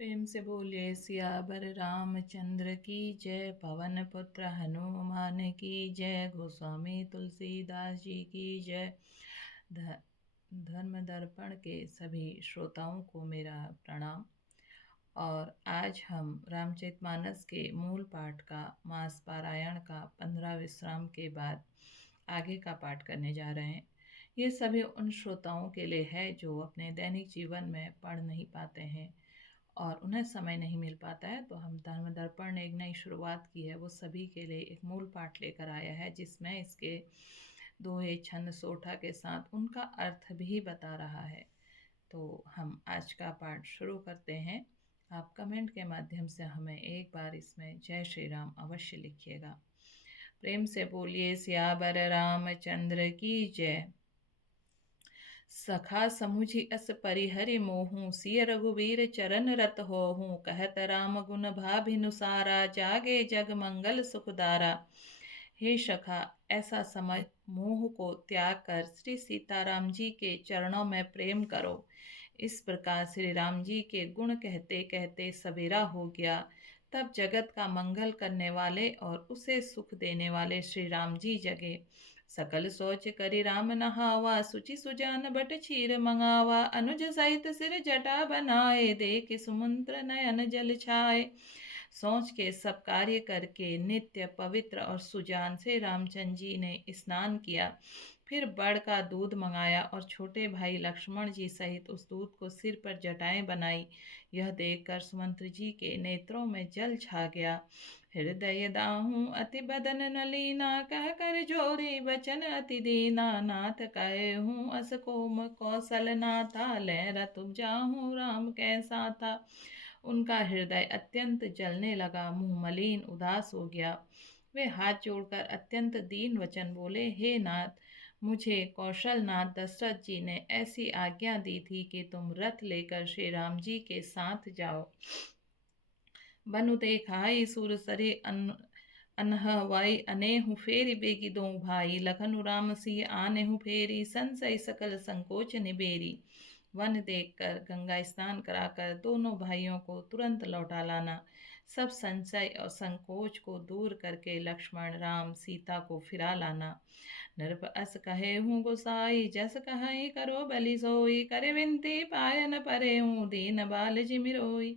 प्रेम से बोलिए सियावर रामचंद्र की जय। पवन पुत्र हनुमान की जय। गोस्वामी तुलसीदास जी की जय। धर्म दर्पण के सभी श्रोताओं को मेरा प्रणाम। और आज हम रामचरितमानस के मूल पाठ का मास पारायण का 15 विश्राम के बाद आगे का पाठ करने जा रहे हैं। ये सभी उन श्रोताओं के लिए है जो अपने दैनिक जीवन में पढ़ नहीं पाते हैं और उन्हें समय नहीं मिल पाता है। तो हम धर्म दर्पण ने एक नई शुरुआत की है, वो सभी के लिए एक मूल पाठ लेकर आया है जिसमें इसके दोहे छंद सोठा के साथ उनका अर्थ भी बता रहा है। तो हम आज का पाठ शुरू करते हैं। आप कमेंट के माध्यम से हमें एक बार इसमें जय श्री राम अवश्य लिखिएगा। प्रेम से बोलिए सियावर रामचंद्र की जय। सखा समुझि अस परिहरि मोहूँ, सिय रघुवीर चरण रत होहूँ। कहत राम गुण भाभिनुसारा, जागे जग मंगल सुखदारा। हे सखा, ऐसा समझ मोह को त्याग कर श्री सीताराम जी के चरणों में प्रेम करो। इस प्रकार श्री राम जी के गुण कहते कहते सवेरा हो गया। तब जगत का मंगल करने वाले और उसे सुख देने वाले श्री राम जी जगे। सकल सोच करि राम नहावा, सुचि सुजान बट क्षीर मंगावा। अनुज सहित सिर जटा बनाए, देख सुमंत्र नयन जल छाए। सोच के सब कार्य करके नित्य पवित्र और सुजान से रामचंद्र जी ने स्नान किया। फिर बड़ का दूध मंगाया और छोटे भाई लक्ष्मण जी सहित उस दूध को सिर पर जटाएं बनाई। यह देखकर सुमंत्र जी के नेत्रों में जल छा गया। हृदय दाहूं अति बदन नलीना, कह कर जोरी बचन अति दीना। नाथ कहे हूँ अस कोम कौशल नाथा, लहरा तुम जाहूँ राम कैसा था। उनका हृदय अत्यंत जलने लगा, मुंह मलिन उदास हो गया। वे हाथ जोड़कर अत्यंत दीन वचन बोले, हे नाथ, मुझे कौशलनाथ दशरथ जी ने ऐसी आज्ञा दी थी कि तुम रथ लेकर श्री राम जी के साथ जाओ। बनु देखाई सुरसरे अनहवाई, अनेहु फेरी बेगी दो भाई। लखनु राम सिंह आनेहु फेरी, संशय सकल संकोच निबेरी। वन देखकर गंगा स्नान कराकर दोनों भाइयों को तुरंत लौटा लाना। सब संशय और संकोच को दूर करके लक्ष्मण राम सीता को फिरा लाना। नृप अस कहे हूँ गोसाई, जस कहाई करो बलि सोई। करे विनती पाय न परे हूँ, दीन बाल जिमिरोई।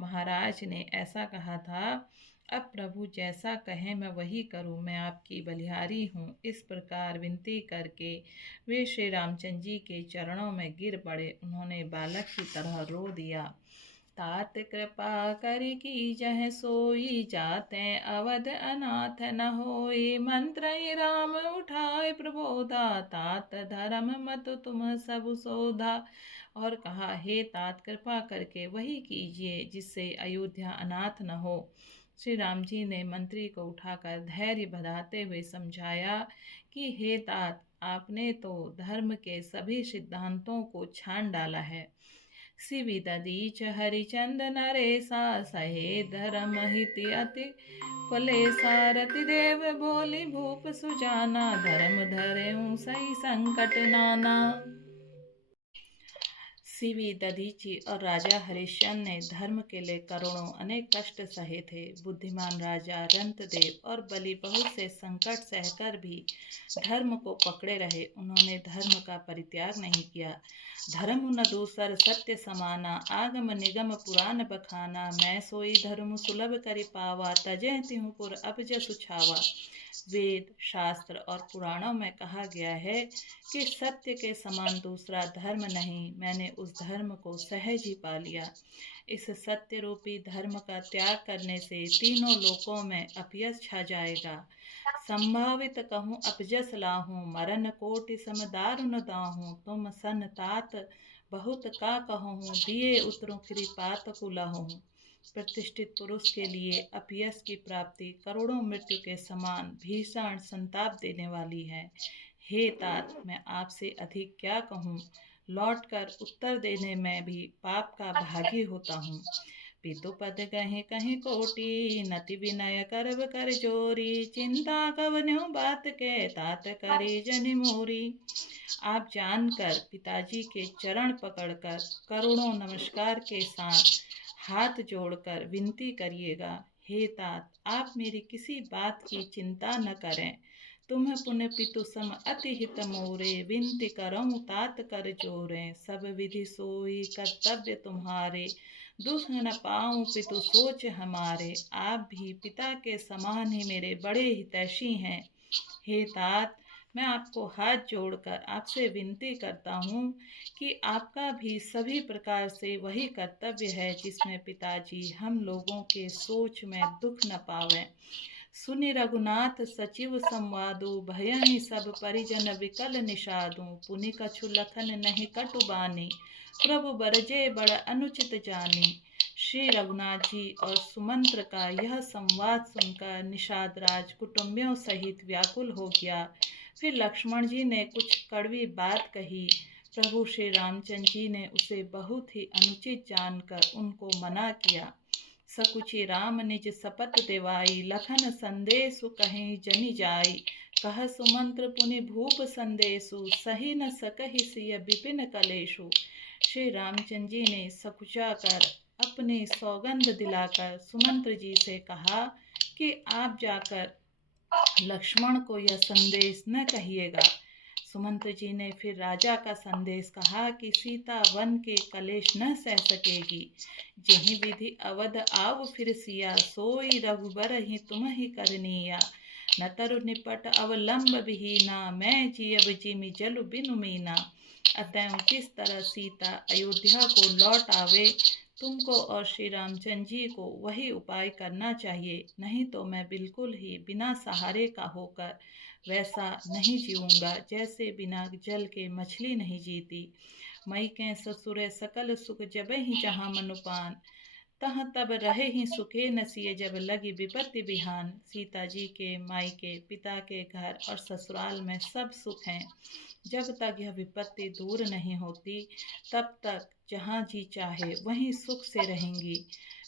महाराज ने ऐसा कहा था, अब प्रभु जैसा कहें मैं वही करूं, मैं आपकी बलिहारी हूँ। इस प्रकार विनती करके वे श्री रामचंद्र जी के चरणों में गिर पड़े। उन्होंने बालक की तरह रो दिया। तात कृपा करि कीजहि सोई, जाते अवध अनाथ न होई। मंत्र राम उठाए प्रबोधा, तात धर्म मत तुम सब सोधा। और कहा, हे तात कृपा करके वही कीजिए जिससे अयोध्या अनाथ न हो। श्री राम जी ने मंत्री को उठाकर धैर्य बधाते हुए समझाया कि हे तात, आपने तो धर्म के सभी सिद्धांतों को छान डाला है। शिवि ददीच हरिचंद नरेसा, सहे धर्म हिति अति कुलेसा। रति देव बोली भूप सुजाना, धर्म धरेऊं सही संकट नाना। शिवी दधीची और राजा हरिश्चंद्र ने धर्म के लिए करोड़ों अनेक कष्ट सहे थे। बुद्धिमान राजा रंतदेव और बलि बहुत से संकट सहकर भी धर्म को पकड़े रहे। उन्होंने धर्म का परित्याग नहीं किया। धर्म न दूसर सत्य समाना, आगम निगम पुराण बखाना। मैं सोई धर्म सुलभ करि पावा, तजह तिहु पुर अब जसु छावा। वेद शास्त्र और पुराणों में कहा गया है कि सत्य के समान दूसरा धर्म नहीं। मैंने उस धर्म को सहज ही पा लिया। इस सत्य रूपी धर्म का त्याग करने से तीनों लोकों में अपयश छा जाएगा। संभावित कहूँ अपजस लाहूँ, मरण कोटि सम दारुन दाहूँ। तुम सन तात बहुत का कहूँ, दिए उतरों कृपात कुलहूँ। प्रतिष्ठित पुरुष के लिए अपयश की प्राप्ति करोड़ों मृत्यु के समान भीषण संताप देने वाली है। हे तात, मैं आपसे अधिक क्या कहूँ, लौटकर उत्तर देने में भी पाप का भागी होता हूँ। पितु पद कहीं कहीं कोटि, नति विनय करब कर जोरी। चिंता कवन्यों बात के, तात करी जनि मोरी। आप जानकर पिताजी के चरण पकड़कर करोड़ों नमस्कार के साथ हाथ जोड़कर विनती करिएगा, हे तात, आप मेरी किसी बात की चिंता न करें। तुम्हें पुण्य पितु सम अति हित मोरे, विनती करऊँ तात कर जोरे। सब विधि सोई कर्तव्य तुम्हारे, दुख न पाऊँ पितु सोच हमारे। आप भी पिता के समान ही मेरे बड़े हितैषी हैं। हे तात, मैं आपको हाथ जोड़कर आपसे विनती करता हूँ कि आपका भी सभी प्रकार से वही कर्तव्य है जिसमें पिताजी हम लोगों के सोच में दुख न पावें। सुनि रघुनाथ सचिव संवादो, भयहि सब परिजन विकल निषादो। पुनि कछु लखन नहीं कटु बानी, प्रभु बरजे बड़ अनुचित जानी। श्री रघुनाथ जी और सुमंत्र का यह संवाद सुनकर निषाद राज कुटुंबियों सहित व्याकुल हो गया। फिर लक्ष्मण जी ने कुछ कड़वी बात कही। प्रभु श्री रामचंद्र जी ने उसे बहुत ही अनुचित जानकर उनको मना किया। सकुचि राम निज सपत देवाई, लखन संदेशु कहीं जनि जाई। कह सुमंत्र पुनि भूप संदेशु, सही न सकहि सिय विपिन कलेशु। श्री रामचंद्र जी ने सकुचा कर अपनी सौगंध दिलाकर सुमंत्र जी से कहा कि आप जाकर लक्ष्मण को यह संदेश न कहिएगा। सुमंत्र जी ने फिर राजा का संदेश कहा कि सीता वन के कलेश न सह सकेगी। जेहि विधि अवध आव फिर सिया, सोई रघुबर ही तुम ही करनिया। न तरु निपट अवलंब विहीना, मैं जियब जिमि जलु बिनु मीना। अतः जिस तरह सीता अयोध्या को लौट आवे, तुमको और श्री रामचंद्र जी को वही उपाय करना चाहिए, नहीं तो मैं बिल्कुल ही बिना सहारे का होकर वैसा नहीं जीऊँगा जैसे बिना जल के मछली नहीं जीती। मई के ससुर सकल सुख जबै ही जहाँ मनुपान, तह तब रहे ही सुखे नसिए जब लगी विपत्ति बिहान। सीता जी के मायके, पिता के घर और ससुराल में सब सुख हैं। जब तक यह विपत्ति दूर नहीं होती, तब तक जहाँ जी चाहे वहीं सुख से रहेंगी।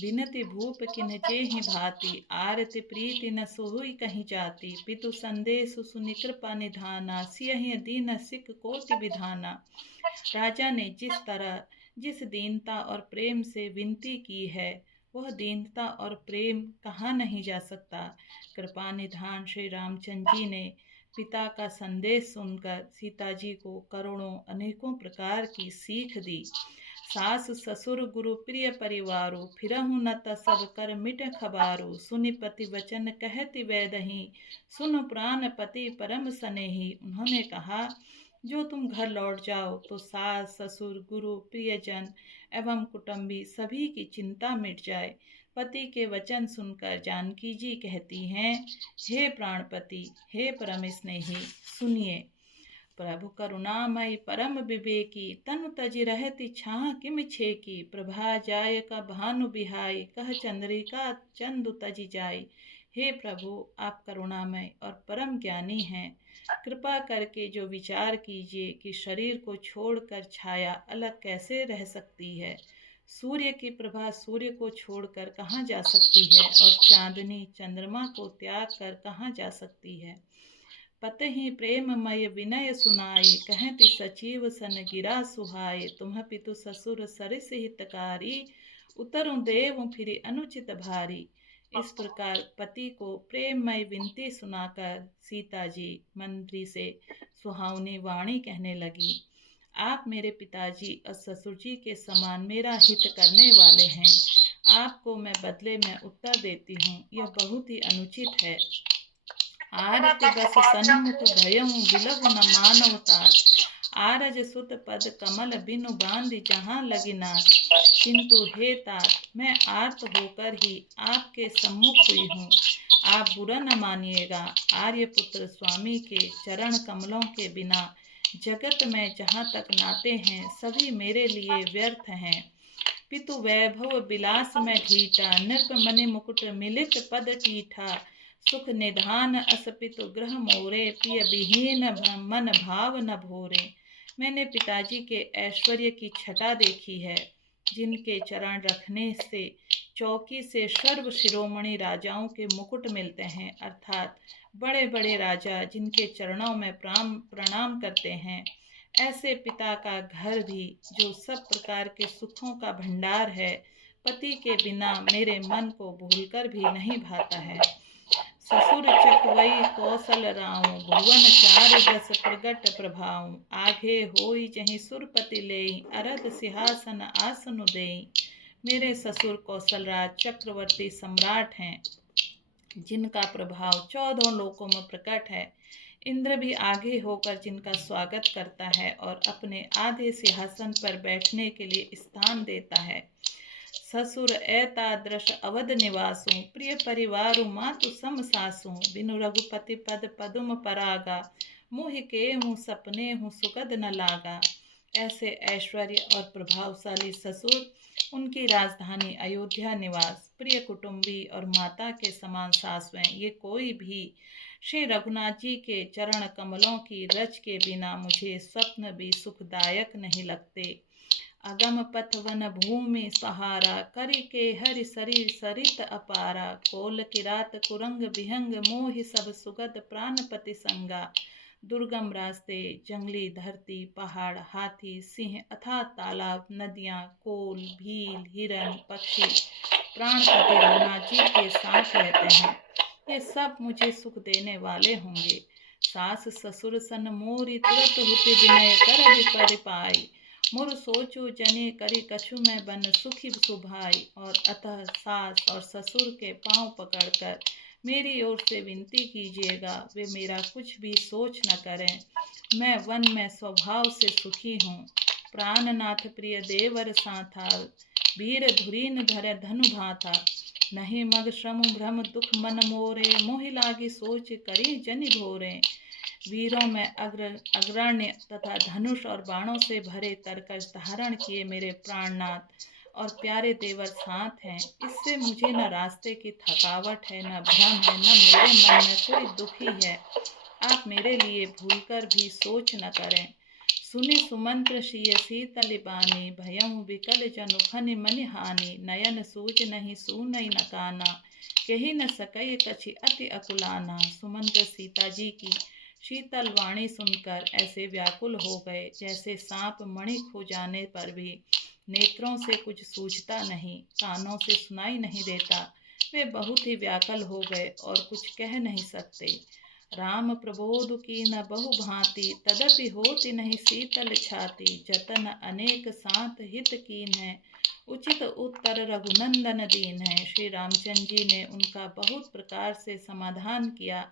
बिनति भूप किन जेहि भांति, आरति प्रीति न सोहुई कहीं जाती। पितु संदेश सुनि कृपा निधाना, सियहि दीन सिक कोटि विधाना। राजा ने जिस दीनता और प्रेम से विनती की है, वह दीनता और प्रेम कहाँ नहीं जा सकता। कृपा निधान श्री रामचंद्र जी ने पिता का संदेश सुनकर सीता जी को करोड़ों अनेकों प्रकार की सीख दी। सास ससुर गुरु प्रिय परिवारो, फिरहु न त सब कर मिट खबारो। सुनि पति वचन कहति वैदही, सुन प्राण पति परम सनेही। उन्होंने कहा, जो तुम घर लौट जाओ तो सास ससुर गुरु प्रियजन एवं कुटुंबी सभी की चिंता मिट जाए। पति के वचन सुनकर जानकी जी कहती हैं, हे प्राणपति, हे परम स्नेही, सुनिए। प्रभु करुणामयी परम विवेकी, तनु तजि रहति छाह किम छेकी। प्रभा जाय का भानु बिहाई, कह चंद्रिका चंदु तजि जाई। हे प्रभु, आप करुणामय और परम ज्ञानी हैं। कृपा करके जो विचार कीजिए कि शरीर को छोड़कर छाया अलग कैसे रह सकती है। सूर्य की प्रभा सूर्य को छोड़कर कहाँ जा सकती है, और चांदनी चंद्रमा को त्याग कर कहाँ जा सकती है। पत ही प्रेममय विनय सुनाई, कहति सचिव सन गिरा सुहाय। तुम्ह पितु ससुर सरिस हितकारी, उतरु देव फिर अनुचित भारी। इस प्रकार पति को प्रेममय विनती सुनाकर सीता जी मंत्री से सुहावनी वाणी कहने लगी। आप मेरे पिताजी और ससुर जी के समान मेरा हित करने वाले हैं। आपको मैं बदले में उत्तर देती हूँ, यह बहुत ही अनुचित है। आरति बस सन्मुख भयऊँ, बिलहु न मानवतार। आरज सुत पद कमल बिनु बांधि, जहाँ लगी नाथ। किंतु हे तात, मैं आर्त होकर ही आपके सम्मुख हुई हूँ, आप बुरा न मानिएगा। आर्यपुत्र स्वामी के चरण कमलों के बिना जगत में जहाँ तक नाते हैं, सभी मेरे लिए व्यर्थ हैं। पितु वैभव विलास में ढीठा, नृप मणि मुकुट मिलित पद टीठा। सुख निधान अस पितु ग्रह मोरे, प्रिय विहीन मन भाव न भोरे। मैंने पिताजी के ऐश्वर्य की छटा देखी है, जिनके चरण रखने से चौकी से सर्व शिरोमणि राजाओं के मुकुट मिलते हैं, अर्थात बड़े बड़े राजा जिनके चरणों में प्रणाम करते हैं। ऐसे पिता का घर भी, जो सब प्रकार के सुखों का भंडार है, पति के बिना मेरे मन को भूलकर भी नहीं भाता है। ससुर चकवई कौशल राऊं, भुवन चार जस प्रगट प्रभाऊं। आगे होई जहीं सुरपति लेई, अरद सिंहासन आसनु देई। मेरे ससुर कौशल राज चक्रवर्ती सम्राट हैं, जिनका प्रभाव 14 लोकों में प्रकट है। इंद्र भी आगे होकर जिनका स्वागत करता है और अपने आधे सिंहासन पर बैठने के लिए स्थान देता है। ससुर ऐतादृश अवध निवासु, प्रिय परिवारु मातु सम सासु। बिनु रघुपति पद पदुम परागा, मोहि के हूँ सपने हूँ सुगद न लागा। ऐसे ऐश्वर्य और प्रभावशाली ससुर, उनकी राजधानी अयोध्या निवास, प्रिय कुटुंबी और माता के समान सासुएं, ये कोई भी श्री रघुनाथ जी के चरण कमलों की रच के बिना मुझे स्वप्न भी सुखदायक नहीं लगते। अगम पथ वन भूमि सहारा, करि के हरि शरीर सरित अपारा। कोल किरात कुरंग विहंग, मोहि सब सुगत प्राणपति संगा। दुर्गम रास्ते, जंगली धरती, पहाड़, हाथी, सिंह, अथाह तालाब, नदियाँ, कोल, भील, हिरन, पक्षी प्राणपति रघुनाथ जी के साथ रहते हैं। ये सब मुझे सुख देने वाले होंगे। सास ससुर सन मोरी, तुरत हुति विनय कर विपरि पाई। मुर सोचो जने करी कछु में बन, सुखी सुभाई। और अतः सास और ससुर के पांव पकड़कर मेरी ओर से विनती कीजिएगा, वे मेरा कुछ भी सोच न करें। मैं वन में स्वभाव से सुखी हूँ। प्राणनाथ प्रिय देवर साथाल, वीर धुरीन धरे धनु भाथा। नहीं मग श्रम भ्रम दुख मन मोरे, मोहि लागी सोच करी जनि घोरे। वीरों में अग्रण्य तथा धनुष और बाणों से भरे तरकश धारण किए मेरे प्राणनाथ और प्यारे देवर साथ हैं। इससे मुझे न रास्ते की थकावट है, न भ्रम है, न मेरे मन में कोई दुखी है। आप मेरे लिए भूलकर भी सोच न करें। सुनि सुमंत्र सिय शीतल बानी, भयउ विकल जनु फनि मनि हानि। नयन सूझ नहीं सूनई न काना, कही न सकई कछि अति अकुलाना। सुमंत्र सीता जी की शीतल वाणी सुनकर ऐसे व्याकुल हो गए, जैसे सांप मणि खो जाने पर भी नेत्रों से कुछ सूझता नहीं, कानों से सुनाई नहीं देता। वे बहुत ही व्याकुल हो गए और कुछ कह नहीं सकते। राम प्रबोध की न बहु भांति, तदपि होति नहीं शीतल छाती। जतन अनेक साथ हित कीन है, उचित उत्तर रघुनंदन दीन है। श्री रामचंद्र जी ने उनका बहुत प्रकार से समाधान किया,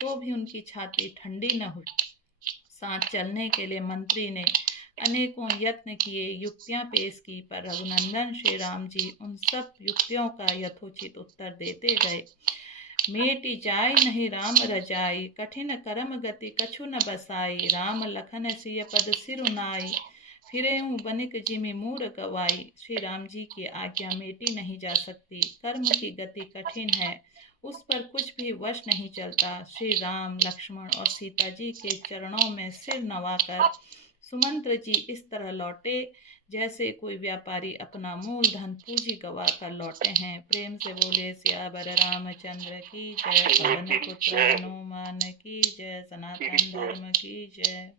तो भी उनकी छाती ठंडी न हुई। साथ चलने के लिए मंत्री ने अनेकों यत्न किए, युक्तियां पेश की, पर रघुनंदन श्री राम जी उन सब युक्तियों का यथोचित उत्तर देते गए। मेटि जाय नहीं राम रजाई, कठिन करम गति कछु न बसाई। राम लखन सिय पद सिरुनाई, फिरेऊं बनिक जिमि मूर गवाई। श्री राम जी की आज्ञा मेटी नहीं जा सकती, कर्म की गति कठिन है, उस पर कुछ भी वश नहीं चलता। श्री राम लक्ष्मण और सीता जी के चरणों में सिर नवाकर सुमंत्र जी इस तरह लौटे, जैसे कोई व्यापारी अपना मूलधन पूंजी गवा कर लौटे हैं। प्रेम से बोले सियावर रामचंद्र की जय, पवन पुत्र हनुमान की जय, सनातन धर्म की जय।